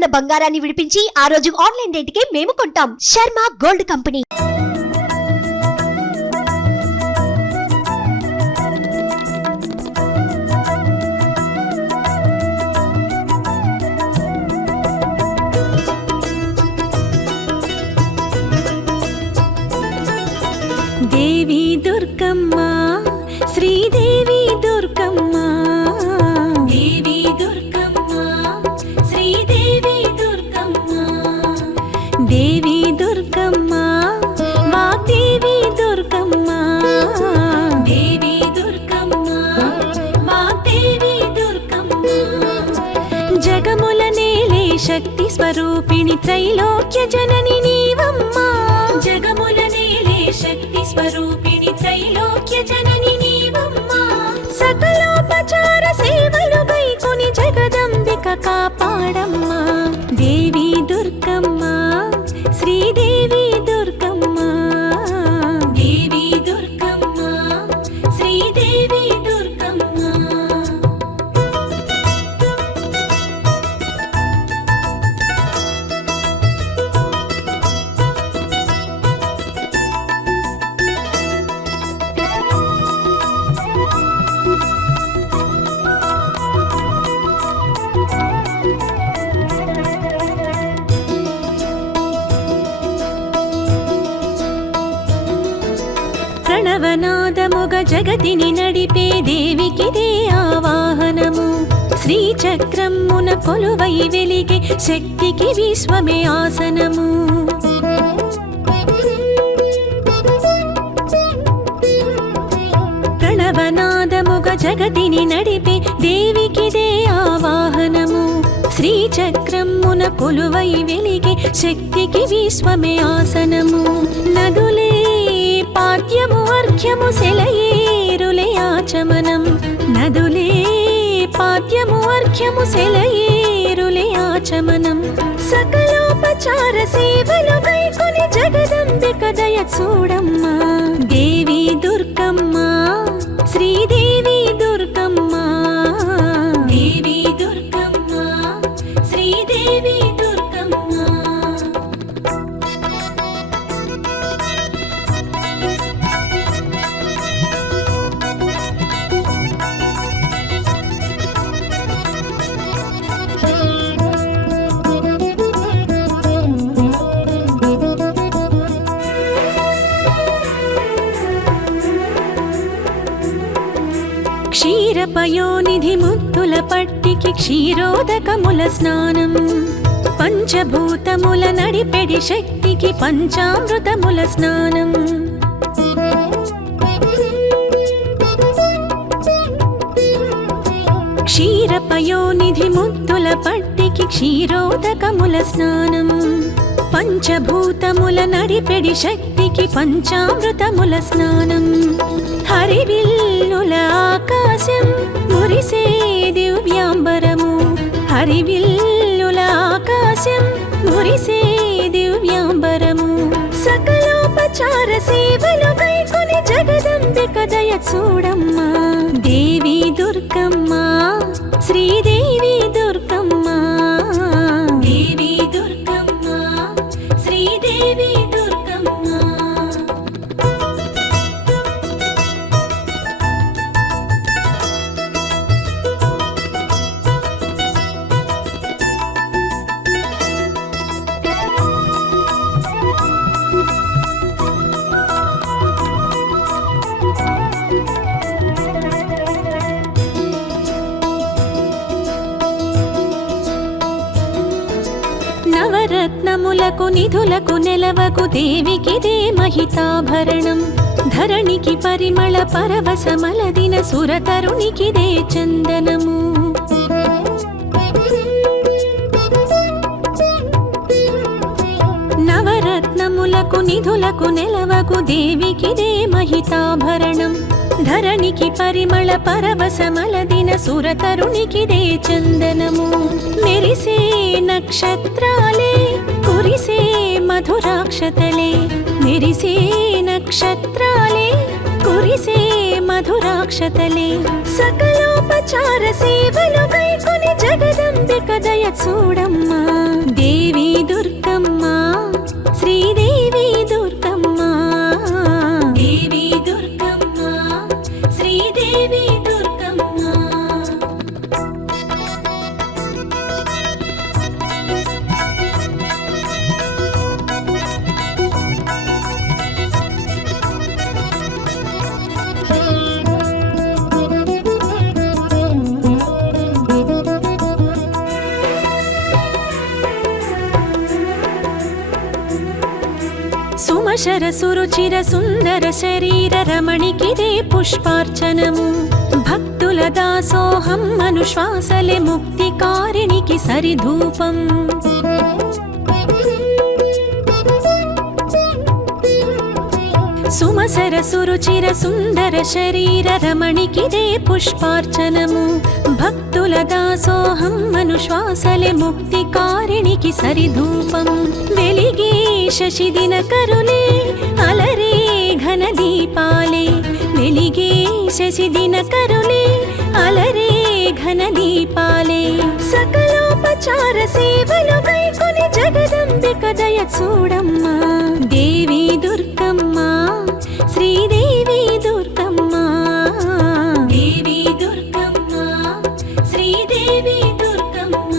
ఉన్న బంగారాన్ని విడిపించి ఆ రోజు ఆన్లైన్ రేటుకే మేము కొంటాం. Sharma gold company. దేవి దుర్గమ్మ, శ్రీదేవి దుర్గమ్మ, దేవి దుర్గమ్మ, శ్రీదేవి దుర్గమ్మ, దేవి దుర్గమ్మ, వాగ్దేవి దుర్గమ్మ, దేవి దుర్గమ్మ, వాగ్దేవి దుర్గమ్మ, జగముల నేలే శక్తి స్వరూపిణి త్రైలోక్య జనని నీవమ్మ, జగముల శక్తి స్వరూపిణి త్రైలోక్య జనని నీవమ్మ, సకలోపచార సేవలు గైకొని జగదంబిక కాపాడమ్మ, దేవి దుర్గమ్మ, శ్రీదేవి దుర్గమ్మ, దేవి దుర్గమ్మ, శ్రీదేవి దుర్గమ్మ. ప్రణవనాదముగ జగతిని నడిపే దేవికిదే ఆవాహనము, శ్రీచక్రమున కొలువై వెలిగే శక్తికి విశ్వమే ఆసనము, ప్రణవనాదముగ జగతిని నడిపే దేవికిదే ఆవాహనము, శ్రీచక్రమున కొలువై వెలిగే శక్తికి విశ్వమే ఆసనము, నదులే పాద్యము అర్ఘ్యము సెలయేరులే ఆచమనం, నదులే పాద్యము అర్ఘ్యము సెలయేరులే ఆచమనం, సకలోపచార సేవలు గైకొని జగదంబిక దయ చూడమ్మ, దేవి దుర్గమ్మ, శ్రీదేవి దుర్గమ్మ, దేవి దుర్గమ్మ, శ్రీదేవి దుర్గమ్మ. క్షీరపయోనిధి ముత్తుల పట్టికి క్షీరోదకముల స్నానం, పంచభూతముల నడిపెడి శక్తికి పంచామృతముల స్నానం, క్షీరపయోనిధి ముత్తుల పట్టికి క్షీరోదకముల స్నానం, పంచభూతముల నడిపెడి శక్తికి పంచామృతముల స్నానం, హరివిల్లుల ఆకాశం మురిసే దివ్యాంబరము, హరివిల్లుల ఆకాశం మురిసే దివ్యాంబరము, సకలోపచార సేవలు గైకొని జగదంబిక దయ చూడమ్మ, దేవి దుర్గమ్మ, శ్రీదేవి దుర్గమ్మ, దేవి దుర్గమ్మ, శ్రీదేవి దుర్గమ్మ. నవరత్నములకు నిధులకు నెలవకు దేవికిదే మహితాభరణం, ధరణికి పరిమళ పరవశమలదిన సురతరునికిదే చందనము, నవరత్నములకు నిధులకు నెలవకు దేవికిదే మహితాభరణం, ధరణికి పరిమళ పరవశమలదిన సురతరునికిదే చందనము, మెరిసే నక్షత్రాలే కురిసే మధురాక్షతలే, మెరిసే నక్షత్రాలే కురిసే మధురాక్షతలే, సకలోపచార సేవలు గైకొని జగదంబిక దయ చూడమ్మ, సుమశర సురుచిర సుందర శరీర రమణికిదే పుష్పార్చనము భక్తుల దాసోహం అనుశ్వాసలే ముక్తికారిణికి సరిధూపం సుమసర సురుచిర సుందర శరీర రమణికిదే పుష్పార్చనము భక్తుల దాసోహం అనుశ్వాసలే ముక్తికారిణికి సరిధూపం వెలిగే శశిదిన కరులే అలరే ఘన దీపాలే వెలిగే శశిదిన కరులే అలరే ఘన దీపాలే సకలోపచార సేవలు గైకొని జగదంబిక దయ చూడమ్మా దేవి దుర్గమ్మ శ్రీదేవి దుర్గమ్మ దేవి దుర్గమ్మ శ్రీదేవి దుర్గమ్మ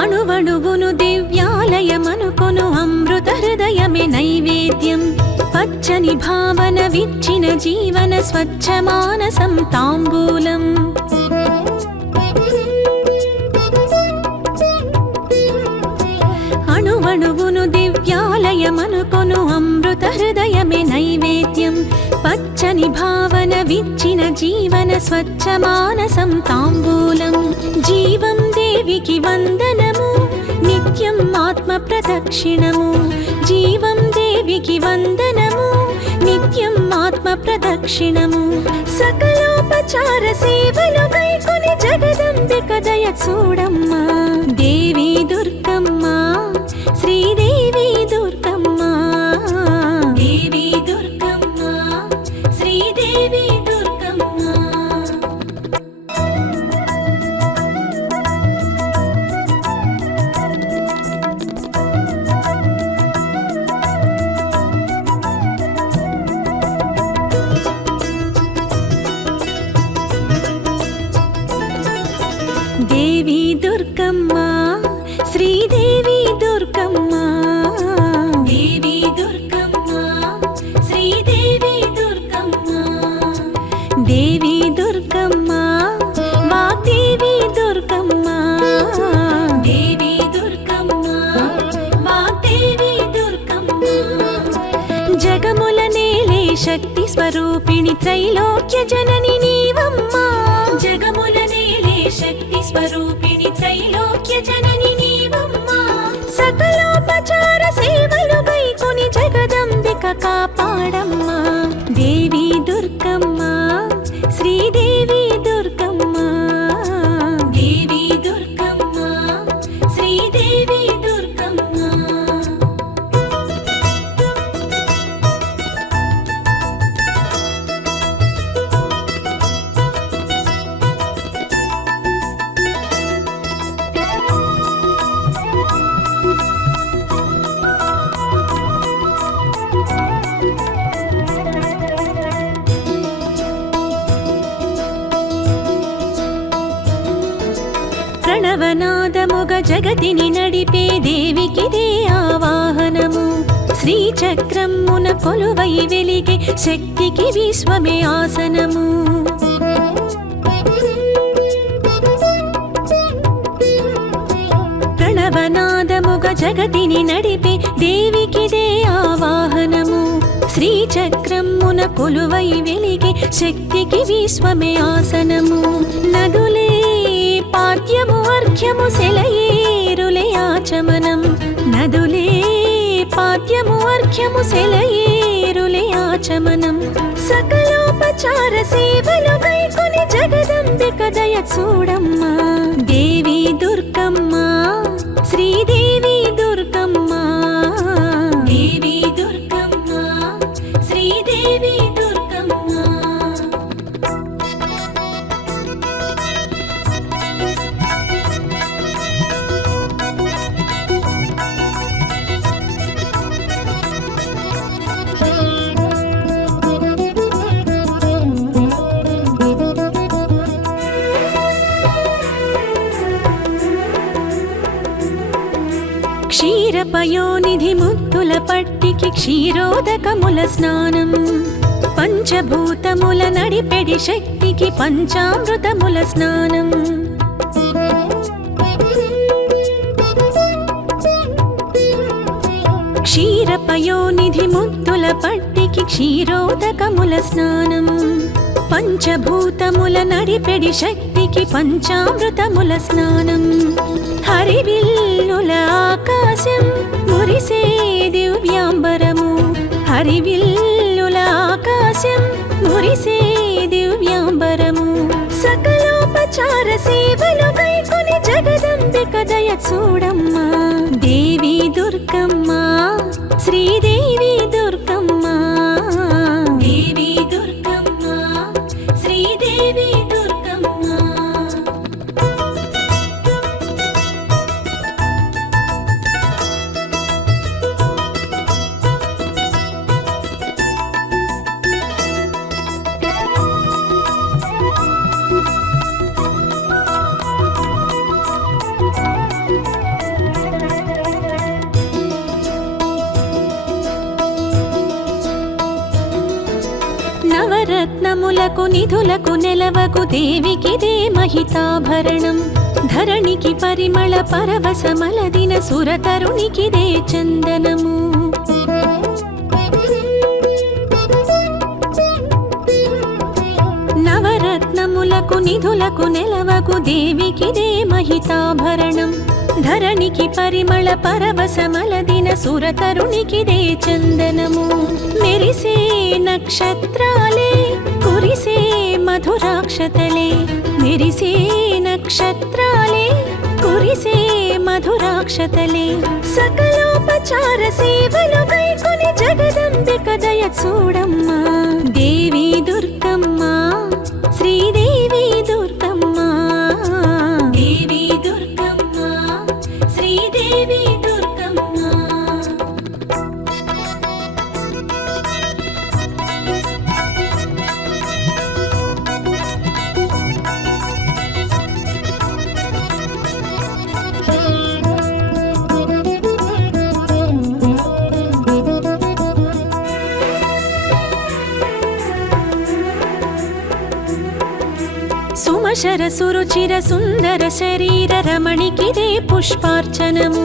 అణువణువును దివ్యాలయమనుకొను అమృత హృదయమే నైవేద్యం పచ్చని భావన విచ్చిన జీవన స్వచ్ఛ మానసం తాంబూలం అణువణువును దివ్యాలయమనుకొను అమృత హృదయమే నైవేద్యం పచ్చని భావన విచ్చిన జీవన స్వచ్ఛ మానసం తాంబూలం జీవం దేవికి వందనము నిత్యం ఆత్మ ప్రదక్షిణము జీవం దేవికి వందనము నిత్యం ఆత్మ ప్రదక్షిణము సకలోపచార సేవలు గైకొని జగదంబిక దయ చూడమ్మా దేవి దుర్గమ్మ శ్రీదేవి దుర్గమ్మ దేవి దుర్గమ్మ శ్రీదేవి దుర్గమ్మ దేవి దుర్గమ్మ శ్రీదేవి దుర్గమ్మ దేవి దుర్గమ్మ శ్రీదేవి దుర్గమ్మ దేవి దుర్గమ్మ వాగ్దేవి దుర్గమ్మ దేవి దుర్గమ్మ వాగ్దేవి దుర్గమ్మ జగముల నేలే శక్తి స్వరూపిణి త్రైలోక్య జనని నీవమ్మా జగముల నేలే శక్తి స్వరూపిణి త్రైలోక్య జనని నీవమ్మా సకలోపచార సేవలు గైకొని జగదంబిక కాపాడమ్మా దేవి దుర్గమ్మ శ్రీదేవి దుర్గమ్మ దేవి దుర్గమ్మ శ్రీదేవి దుర్గమ్మ ప్రణవనాదముగ జగతిని నడిపే దేవికిదే ఆవాహనము శ్రీచక్రమున కొలువై వెలిగే శక్తికి విశ్వమే ఆసనము ప్రణవనాదముగ జగతిని నడిపే దేవికిదే ఆవాహనము శ్రీచక్రమున కొలువై వెలిగే శక్తికి విశ్వమే ఆసనము నదులే పాద్యము అర్ఘ్యము సెలయేరులే ఆచమనం నదులే పాద్యము అర్ఘ్యము సెలయేరులే ఆచమనం సకలోపచార సేవలు గైకొని జగదంబిక దయ చూడమ్మా దేవి దుర్గమ్మ శ్రీదేవి దుర్గమ్మ దేవి దుర్గమ్మ శ్రీదేవి దుర్గమ్మ క్షీరపయోనిధి ముత్తుల పట్టికి క్షీరోదకముల స్నానం పంచభూతముల నడిపెడి శక్తికి పంచామృతముల స్నానం క్షీరపయోనిధి ముత్తుల పట్టికి క్షీరోదకముల స్నానం పంచభూతముల నడిపెడి శక్తికి పంచామృతముల స్నానం హరివిల్లుల ఆకాశం మురిసే దివ్యాంబరము హరివిల్లుల ఆకాశం మురిసే దివ్యాంబరము సకలోపచార సేవలు కైకొని జగదంబిక దయ చూడమ్మా దేవి దుర్గమ్మ శ్రీదేవి దుర్గమ్మ దేవి దుర్గమ్మ శ్రీదేవి దుర్గమ్మ నవరత్నములకు నిధులకు నెలవకు దేవికిదే మహితాభరణం ధరణికి పరిమళ పరవశమలదిన సురతరునికిదే చందనము నవరత్నములకు నిధులకు నెలవకు దేవికిదే మహితాభరణం ధరణికి పరిమళ పరవశమలదిన సురతరునికిదే చందనము మెరిసే నక్షత్రాలే కురిసే మధురాక్షతలే మెరిసే నక్షత్రాలే కురిసే మధురాక్షతలే సకలోపచార సేవలు కైకొని జగదంబిక దయ చూడమ్మా దేవి దుర్గమ్మ శ్రీదేవి దుర్గమ్మ దేవి దుర్గమ్మ శ్రీదేవి దుర్గమ్మ సుమశర సురుచిర సుందర శరీర రమణికిదే పుష్పార్చనము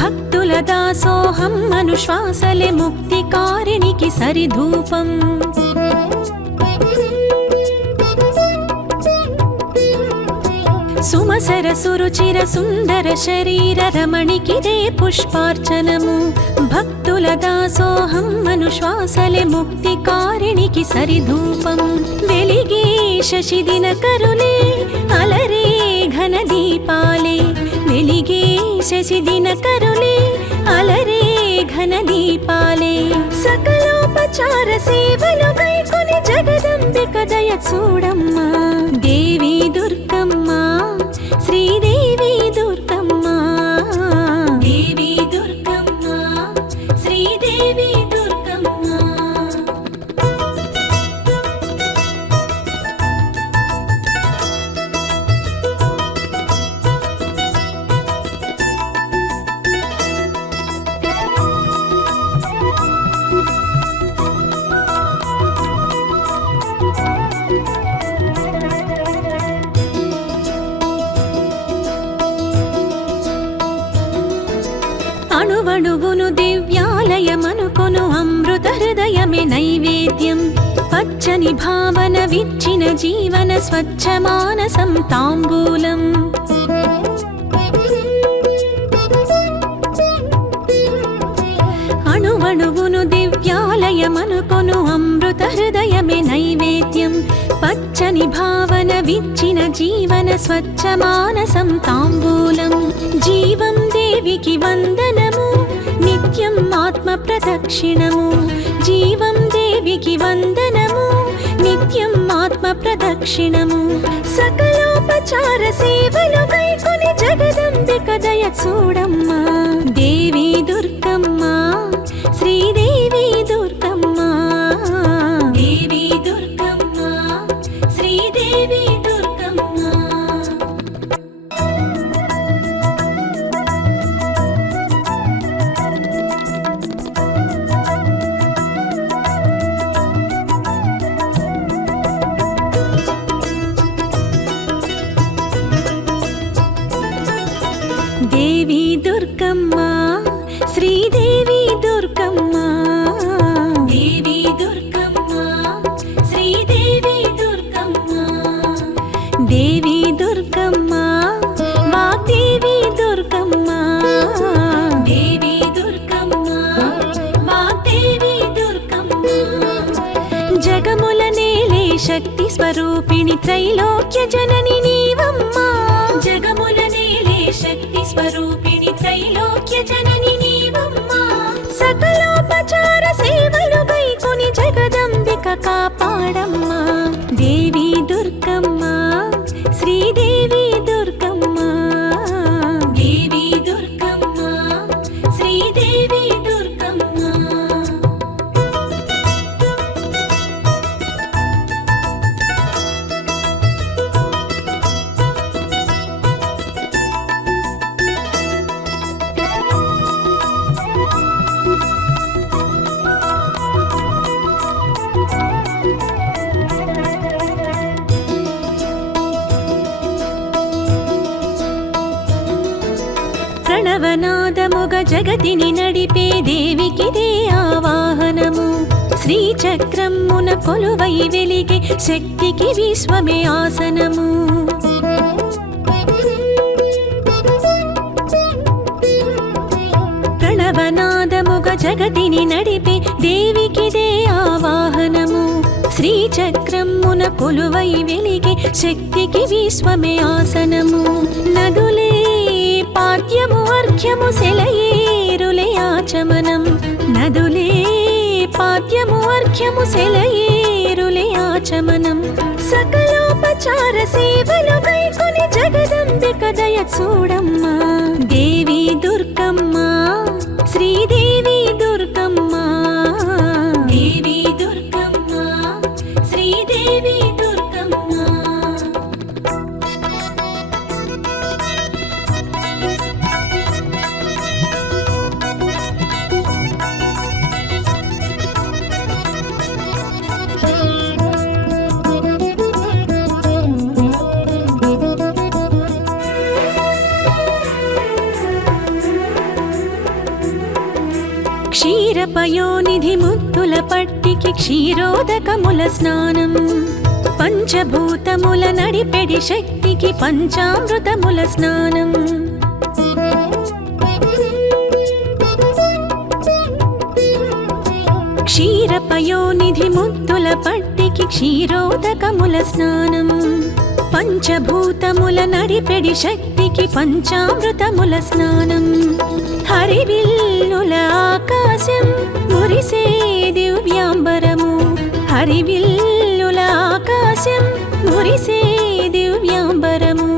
భక్తుల దాసోహం అనుశ్వాసలే ముక్తికారిణికి సరిధూపం సుమసర సురుచిర సుందర శరీర రమణికిదే పుష్పార్చనము భక్తుల దాసోహం అనుశ్వాసలే ముక్తికారిణికి సరిధూపం వెలిగే శశిదిన కరులే అలరే ఘన దీపాలే వెలిగే శశిదిన కరులే అలరే ఘన దీపాలే సకలోపచార సేవలు కైకొని జగదంబిక దయ చూడమ్మా దేవి దుర్గమ్మ శ్రీదేవి దుర్గమ్మ దేవి దుర్గమ్మ శ్రీదేవి దుర్గమ్మ అణువణువును దివ్యాలయమనుకొను అమృత హృదయమే నైవేద్యం పచ్చని భావన విచ్చిన జీవన స్వచ్ఛ మానసం తాంబూలం అణువణువును దివ్యాలయమనుకొను అమృత హృదయమే నైవేద్యం పచ్చని భావన విచ్చిన జీవన స్వచ్ఛ మానసం తాంబూలం జీవం దేవికి వందనము నిత్యం ఆత్మ ప్రదక్షిణము జీవం దేవికి వందనము నిత్యం ఆత్మ ప్రదక్షిణము సకలోపచార సేవలు కైకొని జగదంబిక దయ చూడమ్మా దేవి దుర్గమ్మ శ్రీదేవి దుర్గమ్మ దేవి దుర్గమ్మ శ్రీదేవి దుర్గమ్మ స్వరూపిణి త్రైలోక్య జనని నీవమ్మా జగముల నేలే శక్తి స్వరూపిణి త్రైలోక్య జనని నీవమ్మా సకలోపచార సేవలు గైకొని జగదంబిక కాపాడమ్మా దేవి దుర్గమ్మ శ్రీదేవి దుర్గమ్మ దేవి దుర్గమ్మ శ్రీదేవి దుర్గమ్మ. ప్రణవనాదముగ జగతిని నడిపే దేవికిదే ఆవాహనము శ్రీచక్రమున కొలువై వెలిగే శక్తికి విశ్వమే ఆసనము ప్రణవనాదముగ జగతిని నడిపే దేవికిదే ఆవాహనము శ్రీచక్రమున కొలువై వెలిగే శక్తికి విశ్వమే ఆసనము నదులే పాద్యము అర్ఘ్యము సెలయేరులే ఆచమనం నదులే పాద్యము అర్ఘ్యము సెలయేరులే ఆచమనం సకలోపచార సేవలు గైకొని జగదంబిక దయ చూడమ్మా దేవి దుర్గమ్మ శ్రీదేవి దుర్గమ్మ దేవి దుర్గమ్మ శ్రీదేవి దుర్గమ్మ. క్షీరపయోనిధి ముత్తుల పట్టికి క్షీరోదకముల స్నానం పంచభూతముల నడిపెడి శక్తికి పంచామృతముల స్నానం క్షీరపయోనిధి ముత్తుల పట్టికి క్షీరోదకముల స్నానం పంచభూతముల నడిపెడి శక్తికి పంచామృతముల స్నానం హరివిల్లుల ఆకాశం మురిసే దివ్యాంబరము హరివిల్లుల ఆకాశం మురిసే దివ్యాంబరము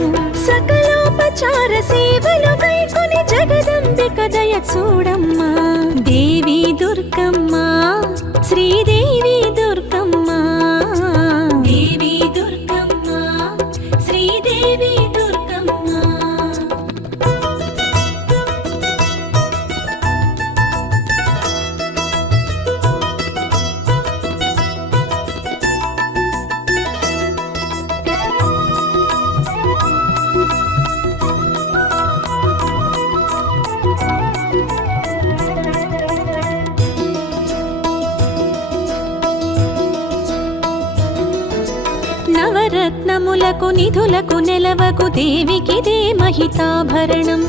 సకలోపచార సేవలు గైకొని జగదంబిక దయ చూడమ్మా దేవి దుర్గమ్మ శ్రీదేవి దుర్గమ్మ దేవి దుర్గమ్మ శ్రీదేవి దుర్గమ్మ. నవరత్నములకు నిధులకు నెలవకు దేవికిదే మహితాభరణం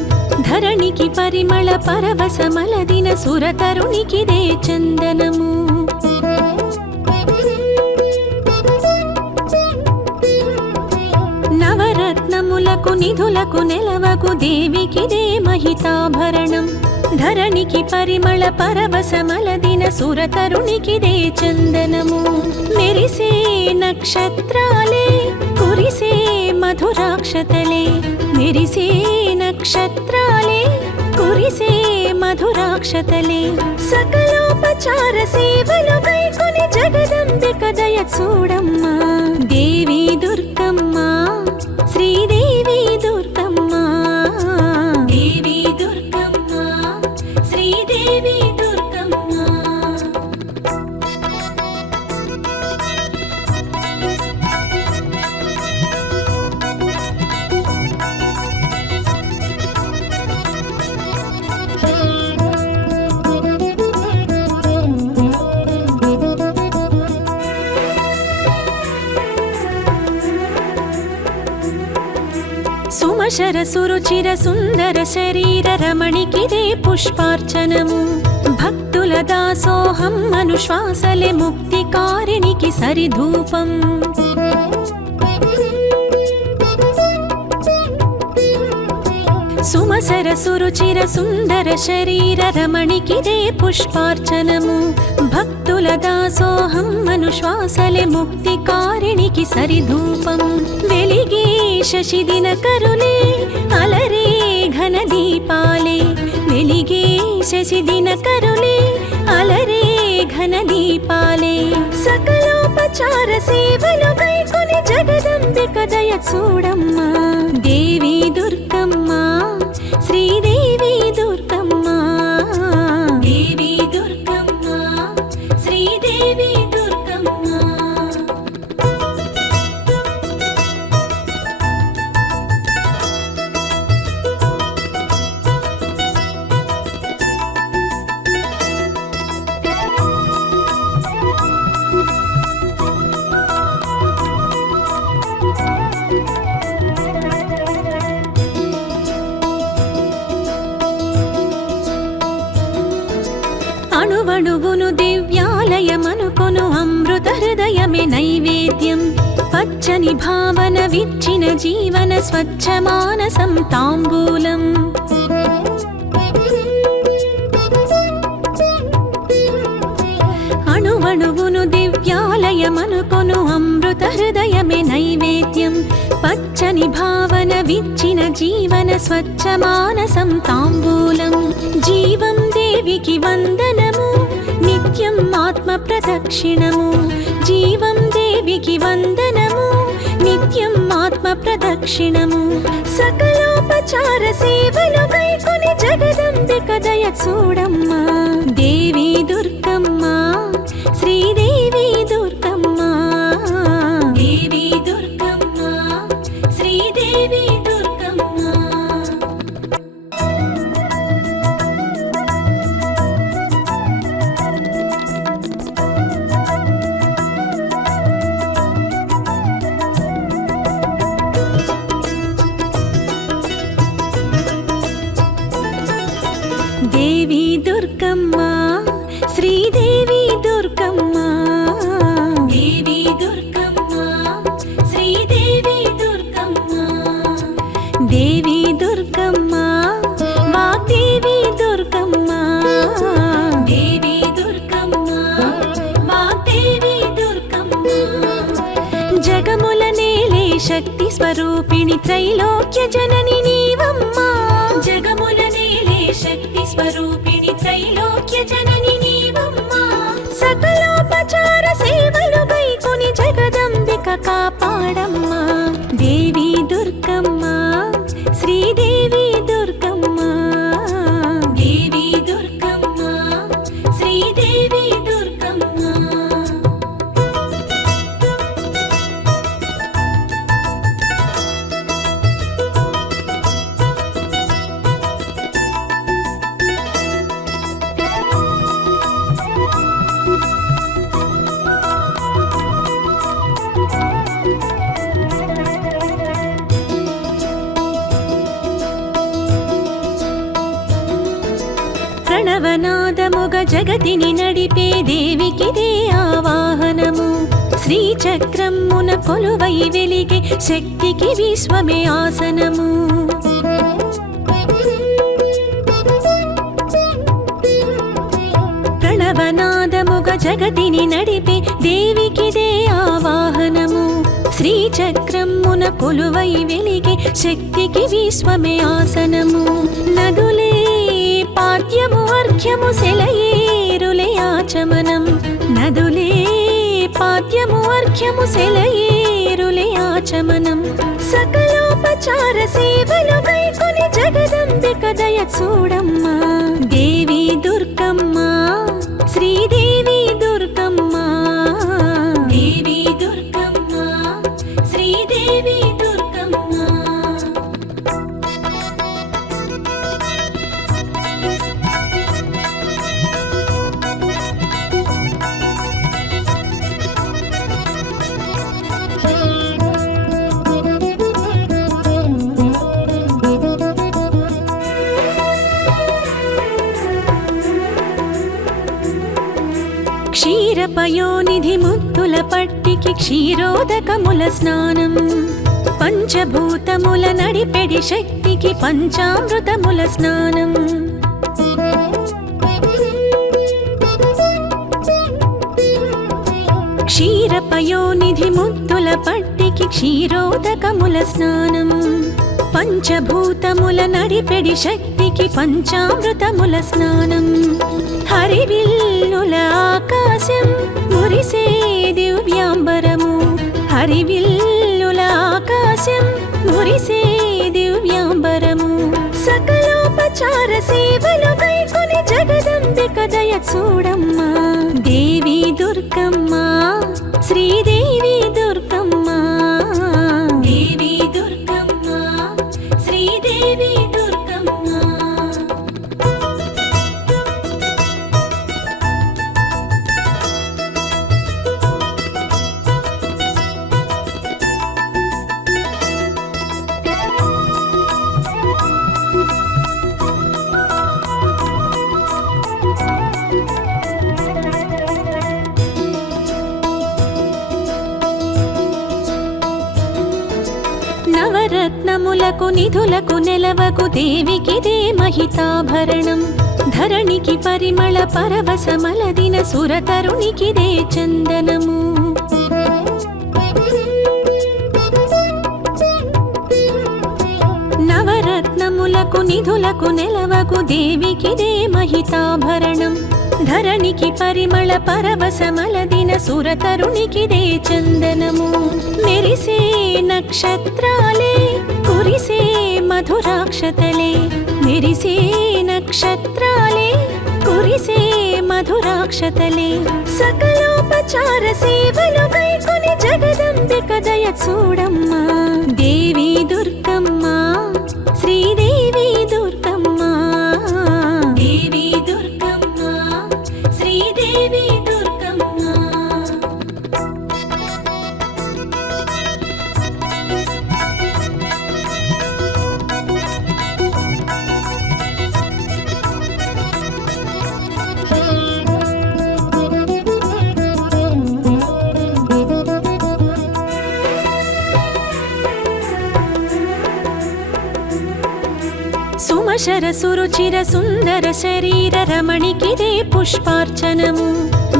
ధరణికి పరిమళ పరవశమలదిన సురతరునికిదే చందనము నవరత్నములకు నిధులకు నెలవకు దేవికిదే మహితాభరణం ధరణికి పరిమళ పరవశమలదిన సురతరునికిదే చందనము మెరిసే నక్షత్రాలే కురిసే మధురాక్షతలే మెరిసే నక్షత్రాలే కురిసే మధురాక్షతలే సకలోపచార సేవలు గైకొని జగదంబిక దయ చూడమ్మా దేవి దుర్గమ్మ శ్రీదేవి దుర్గమ్మ దేవి దుర్గమ్మ శ్రీదేవి దుర్గమ్మ. సుమశర సురుచిర సుందర శరీర రమణికిదే పుష్పార్చనము భక్తుల దాసోహం అనుశ్వాసలే ముక్తికారిణికి సరిధూపం సుమసర సురుచిర సుందర శరీర రమణికిదే పుష్పార్చనము భక్తుల దాసోహం మనుశ్వాసలే ముక్తికారిణికి సరిధూపం వెలిగే శశి దినకరులే అలరే ఘన దీపాలే వెలిగే శశి దినకరులే అలరే ఘన దీపాలే సకలోపచార సేవలు గైకొని జగదంబిక దయ చూడమ్మా దేవి దుర్గమ్మ శ్రీదేవి దుర్గమ్మ దేవి దుర్గమ్మ శ్రీదేవి దుర్గమ్మ. అణువణువును దివ్యాలయమనుకొను అమృత హృదయమే నైవేద్యం పచ్చని భావన విచ్చిన జీవన స్వచ్ఛ మానసం తాంబూలం అణువణువును దివ్యాలయమనుకొను అమృత హృదయమే నైవేద్యం పచ్చని భావన విచ్చిన జీవన స్వచ్ఛ మానసం తాంబూలం జీవం దేవికి వందనము నిత్యం ఆత్మ ప్రదక్షిణము జీవం దేవికి వందనము నిత్యం ఆత్మ ప్రదక్షిణము సకలోపచార సేవలు గైకొని జగదంబిక దయ చూడమ్మా దేవి దుర్గమ్మ శ్రీదేవి దుర్గమ్మ దేవి దుర్గమ్మ శ్రీదేవి దుర్గమ్మ. దేవి దుర్గమ్మ శ్రీదేవి దుర్గమ్మ దేవి దుర్గమ్మ శ్రీదేవి దుర్గమ్మ దేవి దుర్గమ్మ వాగ్దేవి దుర్గమ్మ దేవి దుర్గమ్మ వాగ్దేవి దుర్గమ్మ జగముల నేలే శక్తి స్వరూపిణి త్రైలోక్య జనని నీవమ్మా జగముల నేలే శక్తి స్వరూపిణి త్రైలోక్య జనని నీవమ్మా సకలోపచార సేవలు గైకొని జగదంబిక కాపాడమ్మా దేవి దుర్గమ్మ శ్రీదేవి దుర్గమ్మ దేవి దుర్గమ్మ శ్రీదేవి దుర్గమ్మ. ప్రణవనాదముగ జగతిని నడిపే దేవికిదే ఆవాహనము శ్రీచక్రమున కొలువై వెలిగే శక్తికి విశ్వమే ఆసనము ప్రణవనాదముగ జగతిని నడిపే దేవికిదే ఆవాహనము శ్రీచక్రమున కొలువై వెలిగే శక్తికి విశ్వమే ఆసనము నదులే పాద్యము అర్ఘ్యము సెలయేరులే ఆచమనం నదులే పాద్యము అర్ఘ్యము సెలయేరులే ఆచమనం సకలోపచార సేవలు గైకొని జగదంబిక దయ చూడమ్మా దేవి దుర్గమ్మ శ్రీదేవి దుర్గమ్మ దేవి దుర్గమ్మ శ్రీదేవి దుర్గమ్మ. క్షీరపయోనిధి ముత్తుల పట్టికి క్షీరోదకముల స్నానం, పంచభూతముల నడిపెడి శక్తికి పంచామృతముల స్నానం. క్షీరపయోనిధి ముత్తుల పట్టికి క్షీరోదకముల స్నానం, పంచభూతముల నడిపెడి శక్తికి పంచామృతముల స్నానం. హరివిల్లుల ఆకాశం మురిసే దివ్యాంబరము, హరివిల్లుల ఆకాశం మురిసే దివ్యాంబరము. సకలోపచార సేవలు కైకొని జగదంబిక దయ చూడమ్మా. దేవి దుర్గమ్మ, శ్రీదేవి దుర్గమ్మ, దేవి దుర్గమ్మ, శ్రీదేవి దుర్గమ్మ. నవరత్నములకు నిధులకు నెలవకు దేవికిదే మహితాభరణం, ధరణికి పరిమళ పరవశమలదిన సురతరునికిదే చందనము. నవరత్నములకు నిధులకు నెలవకు దేవికిదే మహితాభరణం, ధరణికి పరిమళ పరవశమలదిన సురతరునికిదే చందనము. మెరిసే నక్షత్రాలే కురిసే మధురాక్షతలే, మెరిసే నక్షత్రాలే కురిసే మధురాక్షతలే. సకలోపచార సేవలు కైకొని జగదంబిక దయ చూడమ్మా. దేవి దుర్గమ్మ, శ్రీదేవి దుర్గమ్మ, దేవి దుర్గమ్మ, శ్రీదేవి దుర్గమ్మ. సుమశర సురుచిర సుందర శరీర రమణికిదే పుష్పార్చనము,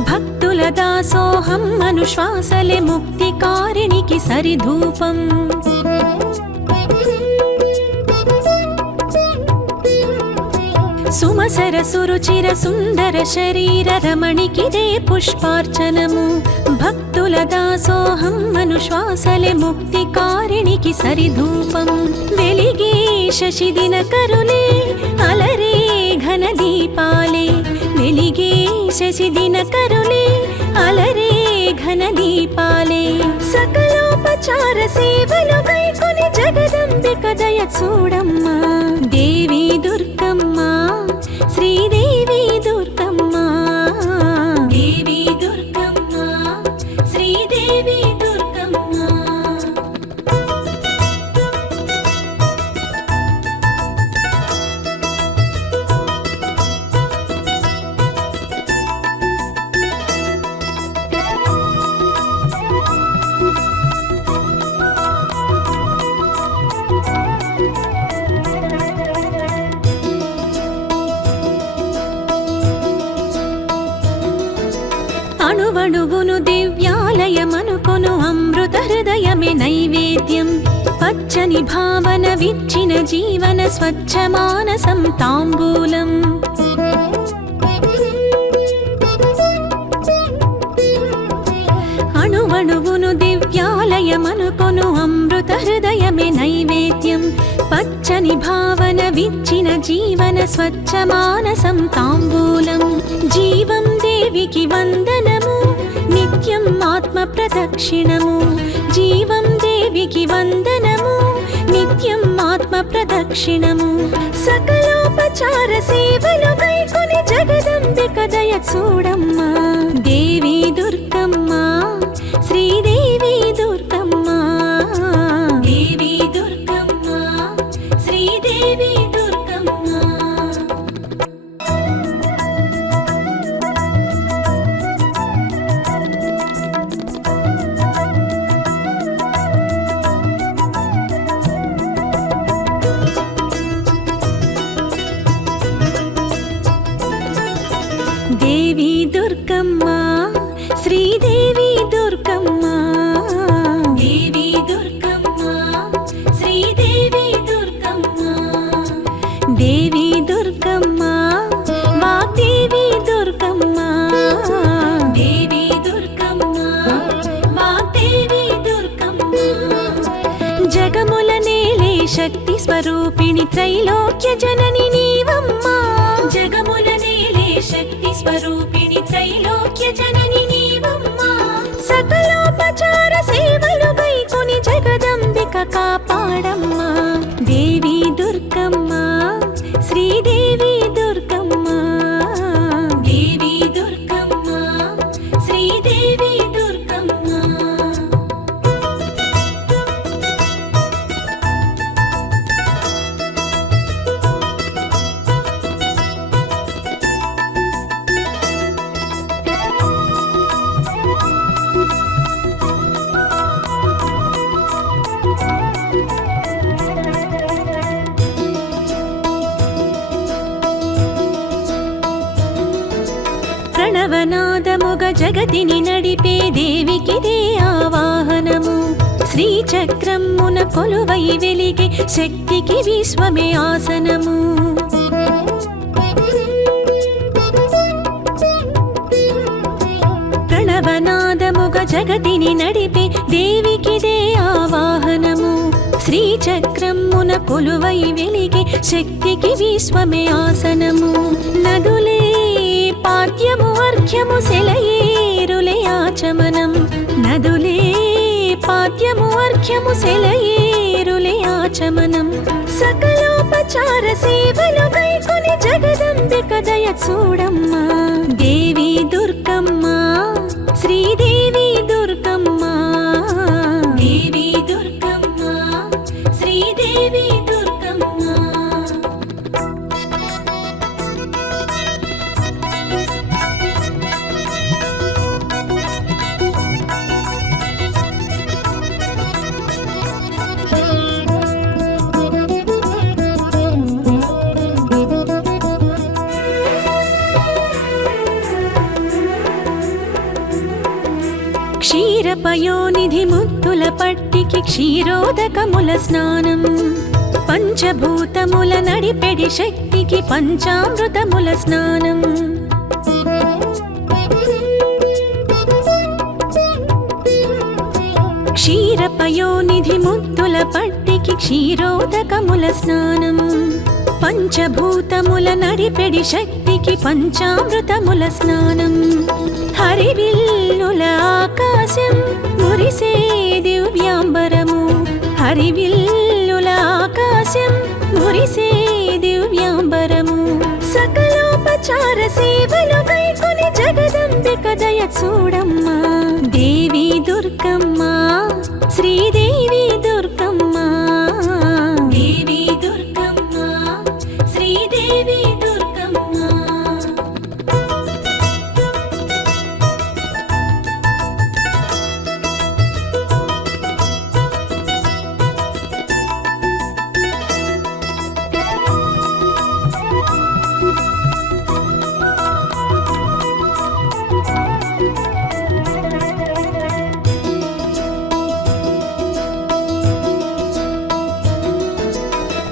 భక్తుల దాసోహం అనుశ్వాసలే ముక్తికారిణికి సరిధూపం. సుమసర సురుచిర సుందర శరీర రమణికిదే పుష్పార్చనము, భక్తుల దాసోహం అనుశ్వాసలే ముక్తికారిణికి సరిధూపం. వెలిగే శశిదిన కరులే అలరే ఘన దీపాలే, వెలిగే శశిదిన కరులే అలరే ఘన దీపాలే. సకలోపచార సేవలు కైకొని జగదంబిక దయ చూడమ్మా. దేవి దుర్గమ్మ, శ్రీదేవి దుర్గమ్మ, దేవి దుర్గమ్మ, శ్రీదేవి దుర్గమ్మ. అణువణువును దివ్యాలయమనుకొను అమృత హృదయమే నైవేద్యం, పచ్చని భావన విచ్చిన జీవన స్వచ్ఛ మానసం తాంబూలం. అణువణువును దివ్యాలయమనుకొను అమృత హృదయమే నైవేద్యం, పచ్చని భావన విచ్చిన జీవన స్వచ్ఛ మానసం తాంబూలం. జీవం దేవికి వందనము, నిత్యం ఆత్మ ప్రదక్షిణము, జీవం దేవికి వందనము, నిత్యం ఆత్మ ప్రదక్షిణము. సకలోపచార సేవలు కైకొని జగదంబిక దయ చూడమ్మా. దేవి దుర్గమ్మ, శ్రీదేవి దుర్గమ్మ, దేవి దుర్గమ్మ, శ్రీదేవి దుర్గమ్మ. స్వరూపిణి త్రైలోక్య జనని నీవమ్మా జగముల నేలే శక్తి స్వరూపిణి త్రైలోక్య జనని నీవమ్మా సకలోపచార సేవలు గైకొని జగదంబిక కాపాడమ్మా దేవి దుర్గమ్మ శ్రీదేవి దుర్గమ్మ దేవి దుర్గమ్మ శ్రీదేవి దుర్గమ్మ. ప్రణవనాదముగ జగతిని నడిపే దేవికిదే ఆవాహనము శ్రీచక్రమున కొలువై వెలిగే శక్తికి విశ్వమే ఆసనము ప్రణవనాదముగ జగతిని నడిపే దేవికిదే ఆవాహనము శ్రీచక్రమున కొలువై వెలిగే శక్తికి విశ్వమే ఆసనము నదులే పాద్యము అర్ఘ్యము సెలయేరులే ఆచమనం నదులే పాద్యము అర్ఘ్యము సెలయేరులే ఆచమనం సకలోపచార సేవలు గైకొని జగదంబిక దయ చూడమ్మా దేవి దుర్గమ్మ శ్రీదేవి దుర్గమ్మ దేవి దుర్గమ్మ శ్రీదేవి దుర్గమ్మ. క్షీరపయోనిధి ముత్తుల పట్టికి క్షీరోదకముల స్నానం పంచభూతముల నడిపెడి శక్తికి పంచామృతముల స్నానం క్షీరపయోనిధి ముత్తుల పట్టికి క్షీరోదకముల స్నానం పంచభూతముల నడిపెడి శక్తికి పంచామృతముల స్నానం హరివిల్లుల ఆకాశం మురిసే దివ్యాంబరము హరివిల్లుల ఆకాశం మురిసే దివ్యాంబరము సకలోపచార సేవలు గైకొని జగదంబిక దయ చూడమ్మా దేవి దుర్గమ్మ శ్రీదేవి దుర్గమ్మ దేవి దుర్గమ్మ శ్రీదేవి దుర్గమ్మ.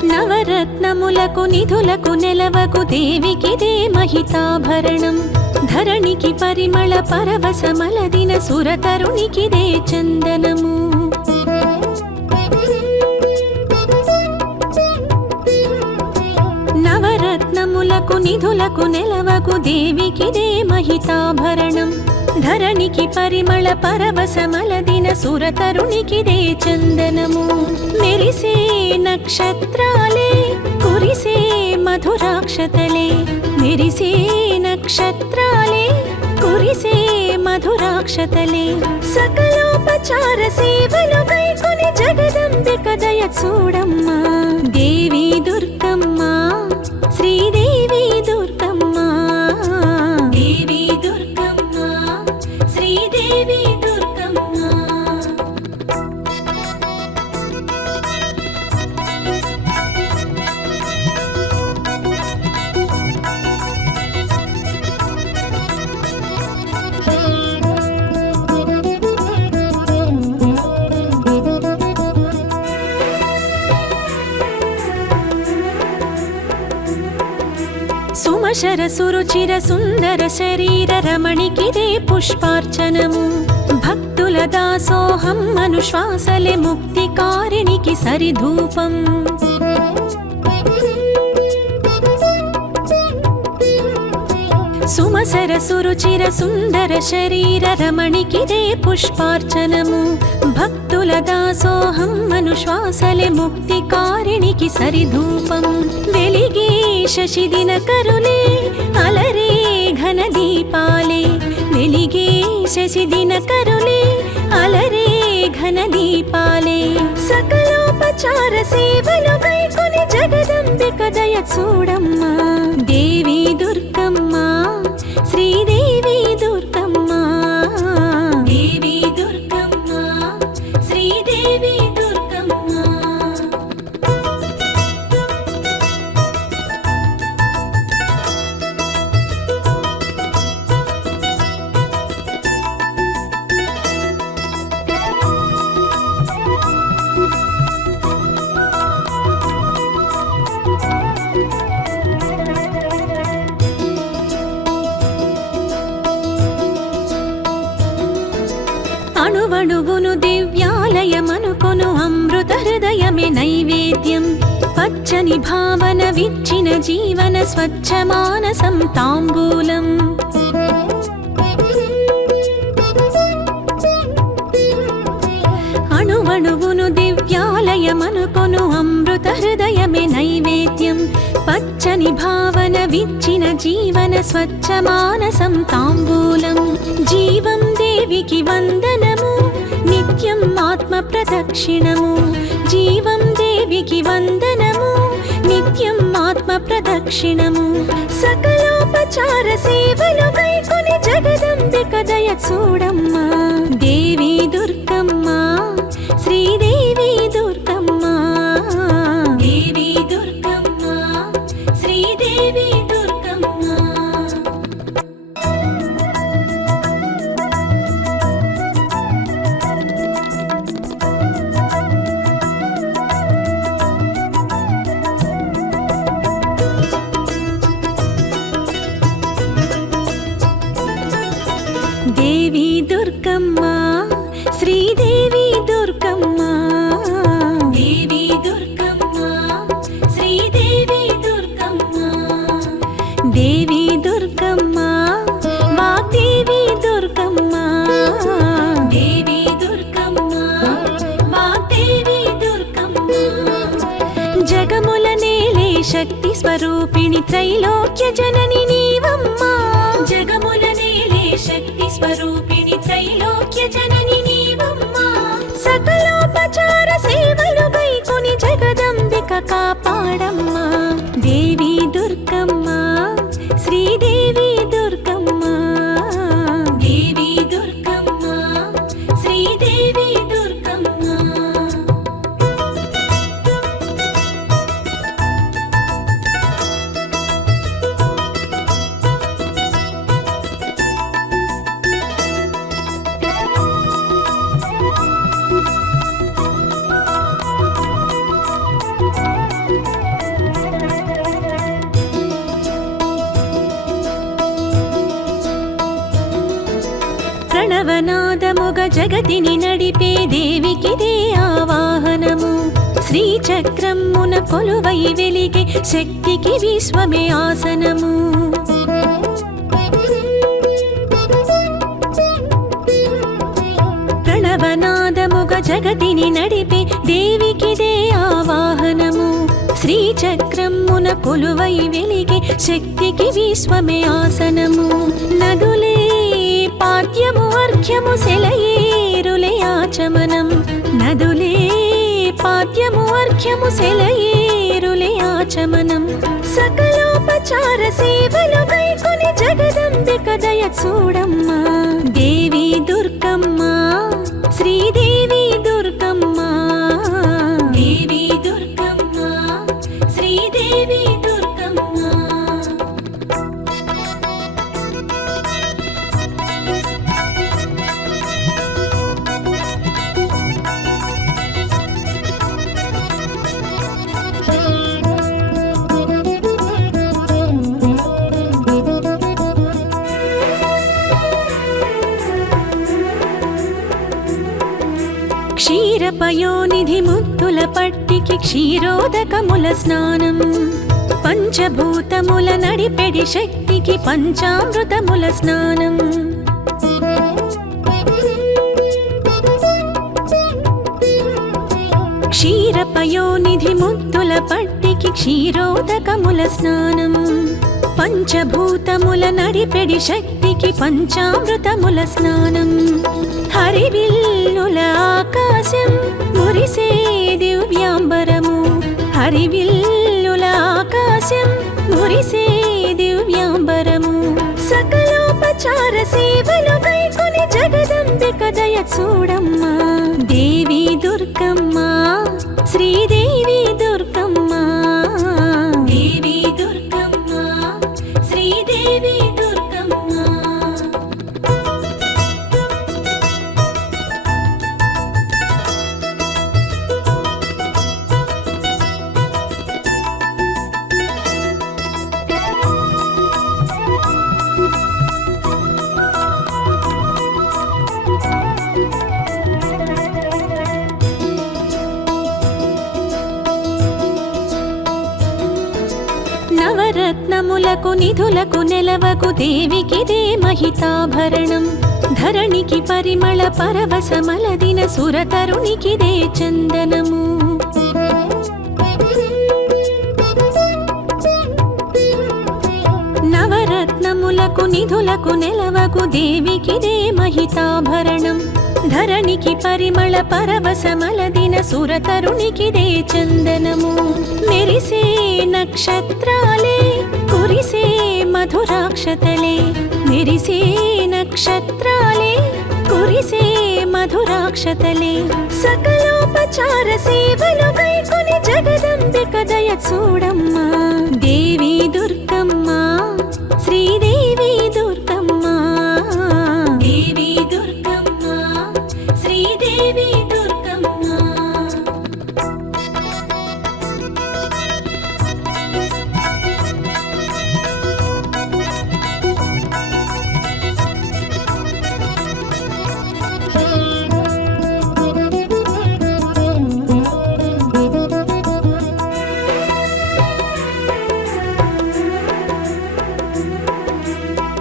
నవరత్నములకు నిధులకు నెలవకు దేవికిదే మహితాభరణం ధరణికి పరిమళ పరవశమలదిన సురతరునికిదే చందనము నవరత్నములకు నిధులకు నెలవకు దేవికిదే మహితాభరణం ధరణికి పరిమళ పరవశమలదిన సురతరునికిదే చందనము మెరిసే నక్షత్రాలే కురిసే మధురాక్షతలే మెరిసే నక్షత్రాలే కురిసే మధురాక్షతలే సకలోపచార సేవలు గైకొని జగదంబిక దయ చూడమ్మా దేవి దుర్గమ్మ శ్రీదేవి దుర్గమ్మ దేవి దుర్గమ్మ శ్రీదేవి దుర్గమ్మ. సుమశర సురుచిర సుందర శరీర రమణికిదే పుష్పార్చనము భక్తుల దాసోహం అనుశ్వాసలే ముక్తికారిణికి సరిధూపం సుమసర సురుచిర సుందర శరీర రమణికిదే పుష్పార్చనము భక్తుల దాసోహం మనుశ్వాసలే ముక్తికారిణికి సరిధూపం వెలిగే శశిదిన కరులే అలరే ఘన దీపాలే వెలిగే శశిదిన కరులే అలరే ఘన దీపాలే సకలోపచార సేవలు కైకొని జగదంబిక దయ చూడమ్మా దేవి దుర్గమ్మ శ్రీదేవి దుర్గమ్మ దేవి దుర్గమ్మ శ్రీదేవి దుర్గమ్మ. అణువణువును దివ్యాలయమనుకొను అమృత హృదయమే నైవేద్యం పచ్చని భావన విచ్చిన జీవన స్వచ్ఛ మానసం తాంబూలం అణువణువును దివ్యాలయమనుకొను అమృత హృదయమే నైవేద్యం పచ్చని భావన విచ్చిన జీవన స్వచ్ఛ మానసం తాంబూలం జీవం దేవికి వందనము నిత్యం ఆత్మ ప్రదక్షిణము జీవం దేవికి వందనము నిత్యం ఆత్మ ప్రదక్షిణము సకలోపచార సేవలు కైకొని జగదంబిక దయ చూడమ్మా దేవి దుర్గమ్మ శ్రీదేవి దుర్గమ్మ దేవి దుర్గమ్మ శ్రీదేవి దుర్గమ్మ. దేవి దుర్గమ్మ శ్రీదేవి దుర్గమ్మ దేవి దుర్గమ్మ శ్రీదేవి దుర్గమ్మ దేవి దుర్గమ్మ వాగ్దేవి దుర్గమ్మ దేవి దుర్గమ్మ వాగ్దేవి దుర్గమ్మ జగముల నేలే శక్తి స్వరూపిణి త్రైలోక్య జనని నీవమ్మా జగముల నేలే శక్తి స్వరూపిణి త్రైలోక్య జనని నీవమ్మా సకలోపచార సేవలు కైకొని జగదంబిక కాపాడమ్మా దేవి దుర్గమ్మ శ్రీదేవి దుర్గమ్మ దేవి దుర్గమ్మ శ్రీదేవి దుర్గమ్మ. ప్రణవనాదముగ జగతిని నడిపే దేవికిదే ఆవాహనము శ్రీచక్రమున కొలువై వెలిగే శక్తికి విశ్వమే ఆసనము ప్రణవనాదముగ జగతిని నడిపే దేవికిదే ఆవాహనము శ్రీచక్రమున కొలువై వెలిగే శక్తికి విశ్వమే ఆసనము నదులే పాద్యము అర్ఘ్యము సెలయేరులే ఆచమనం నదులే పాద్యము అర్ఘ్యము సెలయేరులే ఆచమనం సకలోపచార సేవలు కైకొని జగదంబిక దయ చూడమ్మా దేవి దుర్గమ్మ శ్రీదేవి దుర్గమ్మ దేవి దుర్గమ్మ శ్రీదేవి దుర్గమ్మ. క్షీరపయోనిధి ముత్తుల పట్టికి క్షీరోదకముల స్నానం పంచభూతముల నడిపెడి శక్తికి పంచామృతముల స్నానం క్షీరపయోనిధి ముత్తుల పట్టికి క్షీరోదకముల స్నానం పంచభూతముల నడిపెడి శక్తికి పంచామృతముల స్నానం హరివిల్లుల ఆకాశం మురిసే దివ్యాంబరము హరివిల్లుల ఆకాశం మురిసే దివ్యాంబరము సకలోపచార సేవలు కైకొని జగదంబిక దయ చూడమ్మా దేవి దుర్గమ్మ శ్రీదేవి దుర్గమ్మ దేవి దుర్గమ్మ శ్రీదేవి దుర్గమ్మ నవరత్నములకు నిధులకు నెలవకు దేవికిదే మహితాభరణం ధరణికి పరిమళ పరవశమలదిన సురతరునికిదే చందనము నవరత్నములకు నిధులకు నెలవకు దేవికిదే మహితాభరణం ధరణికి పరిమళ పరవశమలదిన సురతరునికిదే చందనము మెరిసే నక్షత్రాలే కురిసే మధురాక్షతలే మెరిసే నక్షత్రాలే కురిసే మధురాక్షతలే సకలోపచార సేవలు కైకొని జగదంబిక దయ చూడమ్మా దేవి దుర్గమ్మ శ్రీదేవి దుర్గమ్మ దేవి దుర్గమ్మ శ్రీదేవి దుర్గమ్మ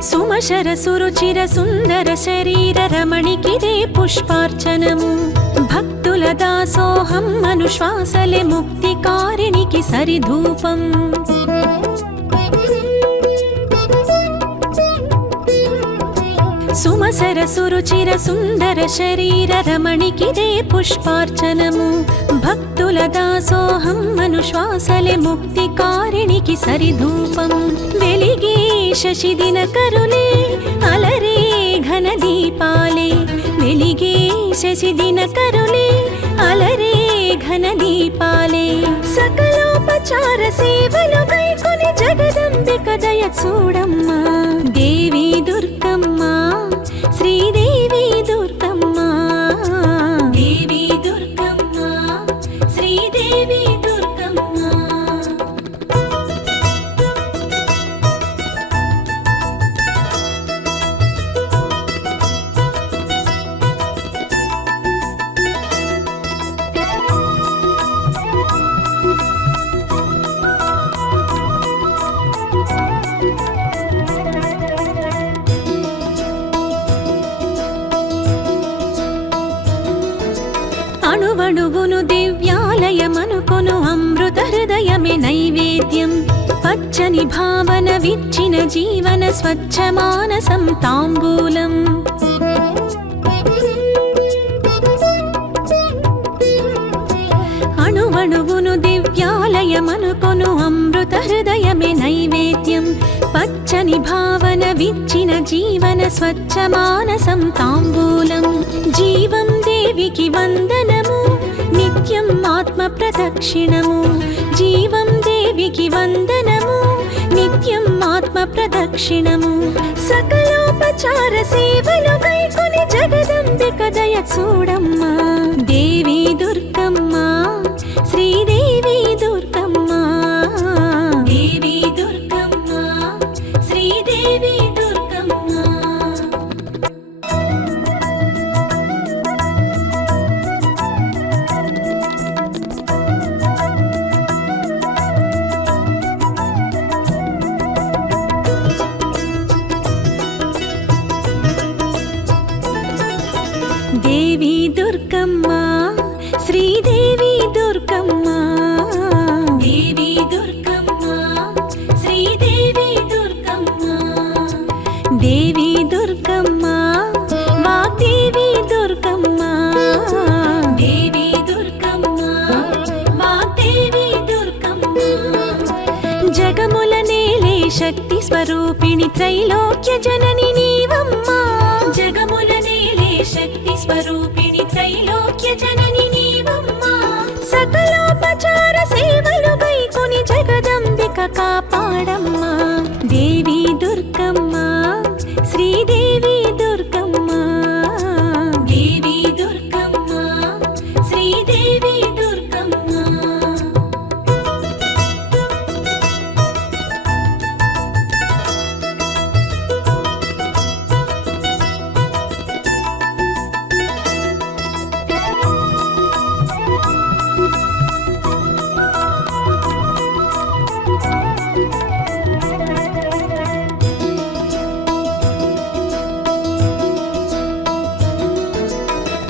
సుమశర సురుచిర సుందర శరీర రమణికిదే పుష్పార్చనము భక్తుల దాసోహం అనుశ్వాసలే ముక్తికారిణికి సరిధూపం సుమసర సురుచిర సుందర శరీర రమణికిదే పుష్పార్చనము భక్తుల దాసోహం అనుశ్వాసలే ముక్తికారిణికి సరిధూపం వెలిగే శశిదిన కరులే అలరే ఘన దీపాలే వెలిగే శశిదిన కరులే అలరే ఘన దీపాలే సకలోపచార సేవలు కైకొని జగదంబిక దయ చూడమ్మా దేవి దుర్గమ్మ శ్రీదేవి దుర్గమ్మ దేవి దుర్గమ్మ శ్రీదేవి దుర్గమ్మ అణువణువును దివ్యాలయమనుకొను అమృత హృదయమే నైవేద్యం పచ్చని భావన విచ్చిన జీవన స్వచ్ఛ మానసం తాంబూలం అణువణువును దివ్యాలయమనుకొను అమృత హృదయమే నైవేద్యం పచ్చని భావన విచ్చిన జీవన స్వచ్ఛ మానసం తాంబూలం జీవం దేవికి వందనము నిత్యం ఆత్మ ప్రదక్షిణము జీవం దేవికి వందనము నిత్యం ఆత్మ ప్రదక్షిణము సకలోపచార సేవలు కైకొని జగదంబిక దయ చూడమ్మా దేవి దుర్గమ్మ శ్రీదేవి దుర్గమ్మ దేవి దుర్గమ్మ శ్రీదేవి దుర్గమ్మ దేవి దుర్గమ్మ శ్రీదేవి దుర్గమ్మ దేవి దుర్గమ్మ శ్రీదేవి దుర్గమ్మ దేవి దుర్గమ్మ వాగ్దేవి దుర్గమ్మ దేవి దుర్గమ్మ వాగ్దేవి దుర్గమ్మ జగముల నేలే శక్తి స్వరూపిణి త్రైలోక్య జనని నీవమ్మ జగముల నేలే శక్తి స్వరూపిణి త్రైలోక్య జనని నీవమ్మ సకలోపచార సేవలు గైకొని జగదంబిక కాపాడమ్మ దేవి దుర్గమ్మ శ్రీదేవి దుర్గమ్మ దేవి దుర్గమ్మ శ్రీదేవి దుర్గమ్మ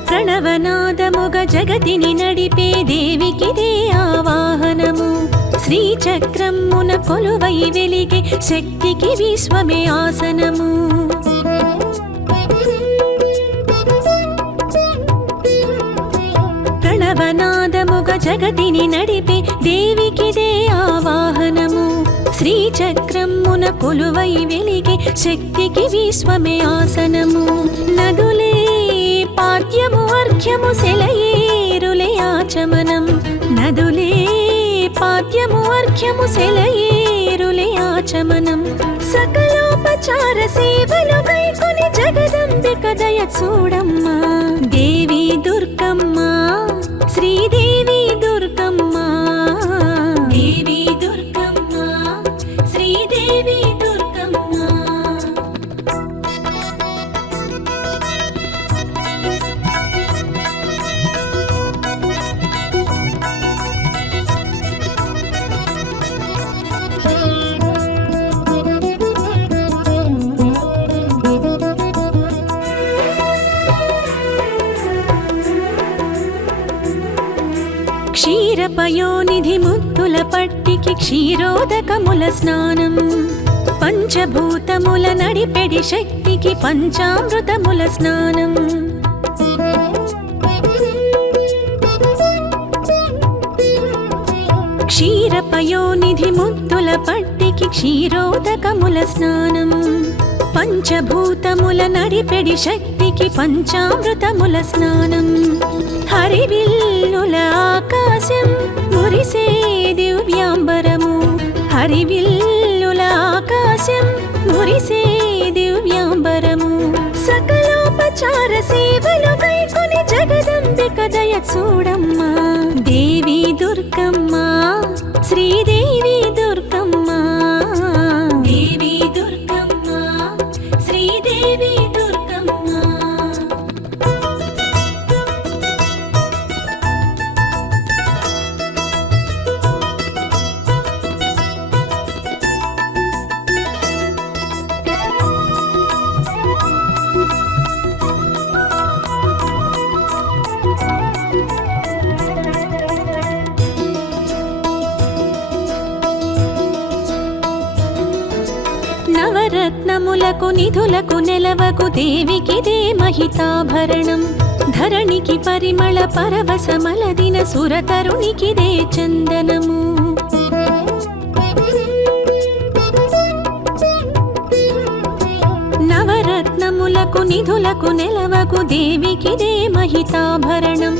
ప్రణవనాదముగ జగతిని నడిపే దేవికిదే ఆవాహనము శ్రీచక్రమున కొలువై వెలిగే శక్తికి విశ్వమే ఆసనము ప్రణవనాదముగ జగతిని నడిపే దేవికిదే ఆవాహనము శ్రీచక్రమున కొలువై వెలిగే శక్తికి విశ్వమే ఆసనము నదులే పాద్యము అర్ఘ్యము సెలయేరులే ఆచమనం నదులే పాద్యము అర్ఘ్యము సెలయేరులే ఆచమనం సకలోపచార సేవలు గైకొని జగదంబిక దయ చూడమ్మ దేవి దుర్గమ్మ శ్రీదేవి దుర్గమ్మ దేవి దుర్గమ్మ శ్రీదేవి దుర్గమ్మ క్షీరపయోనిధి ముత్తుల పట్టికి క్షీరోదకముల స్నానం పంచభూతముల నడిపెడి శక్తికి పంచామృతముల స్నానం క్షీరపయోనిధి ముత్తుల పట్టికి క్షీరోదకముల స్నానం పంచభూతముల నడిపెడి శక్తికి పంచామృతముల స్నానం హరివిల్లుల ఆకాశం మురిసే దివ్యాంబరము హరివిల్లుల ఆకాశం మురిసే దివ్యాంబరము సకలోపచార సేవలు గైకొని జగదంబిక దయ చూడమ్మ దేవి దుర్గమ్మ శ్రీదేవి దుర్గమ్మ దేవి దుర్గమ్మ శ్రీదేవి దుర్గమ్మ నవరత్నములకు నిధులకు నెలవకు దేవికిదే మహితాభరణం ధరణికి పరిమళ పరవశమలదిన సురతరునికిదే చందనము నవరత్నములకు నిధులకు నెలవకు దేవికిదే మహితాభరణం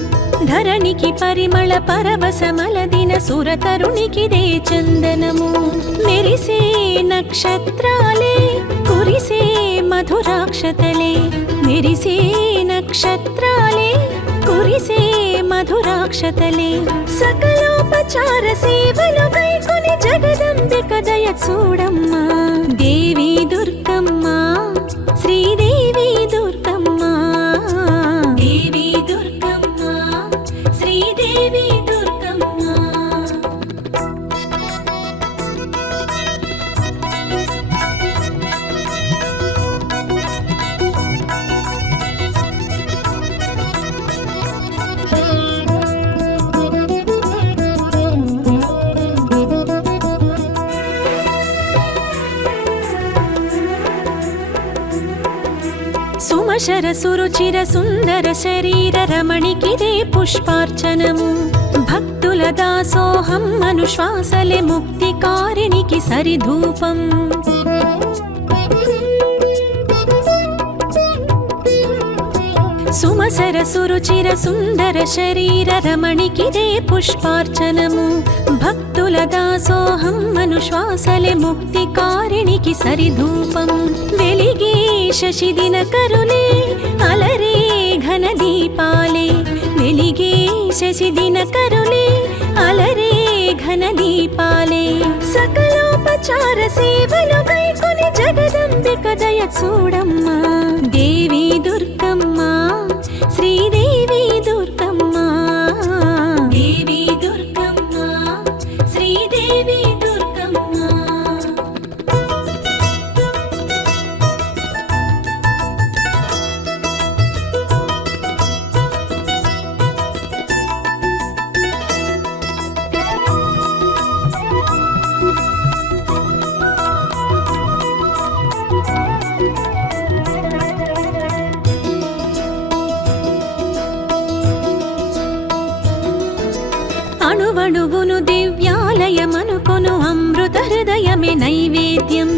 ధరణికి పరిమళ పరవశమలదిన సురతరునికిదే చందనము మెరిసే నక్షత్రాలే కురిసే మధురాక్షతలే మెరిసే నక్షత్రాలే కురిసే మధురాక్షతలే సకలోపచార సేవలు గైకొని జగదంబిక దయ చూడమ్మ దేవి దుర్గమ్మ శ్రీదేవి దుర్గమ్మ దేవి దుర్గమ్మ శ్రీదేవి దుర్గమ్మ సుమశర సురుచిర సుందర శరీర రమణికిదే పుష్పార్చనము భక్తుల దాసోహం అనుశ్వాసలే ముక్తికారిణికి సరిధూపం సుమసర సురుచిర సుందర శరీర రమణికిదే పుష్పార్చనము భక్తుల దాసోహం అనుశ్వాసలే ముక్తికారిణికి సరిధూపం వెలిగే శశిదిన కరులే అలరే ఘన దీపాలే వెలిగే శశిదిన కరులే అలరే ఘన దీపాలే సకలోపచార సేవలు గైకొని జగదంబిక దయ చూడమ్మా దేవి దుర్గమ్మ శ్రీదేవి దుర్గమ్మ దేవి దుర్గమ్మ శ్రీదేవి దుర్గమ్మ అణువణువును దివ్యాలయమనుకొను అమృత హృదయమే నైవేద్యం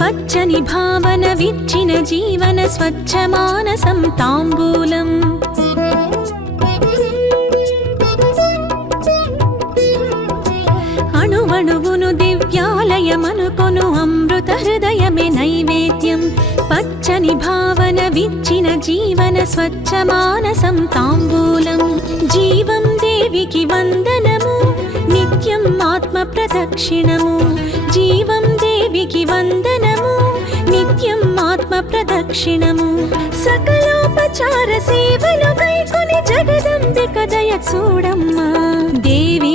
పచ్చని భావన విచ్చిన జీవన స్వచ్ఛ మానసం తాంబూలం అణువణువును దివ్యాలయమనుకొను అమృత హృదయమే నైవేద్యం పచ్చని భావన విచ్చిన జీవన స్వచ్ఛ మానసం తాంబూలం జీవం దేవికి వందనము నిత్యం ఆత్మ ప్రదక్షిణము జీవం దేవికి వందనము నిత్యం ఆత్మ ప్రదక్షిణము సకలోపచార సేవలు గైకొని జగదంబిక దయ చూడమ్మా దేవి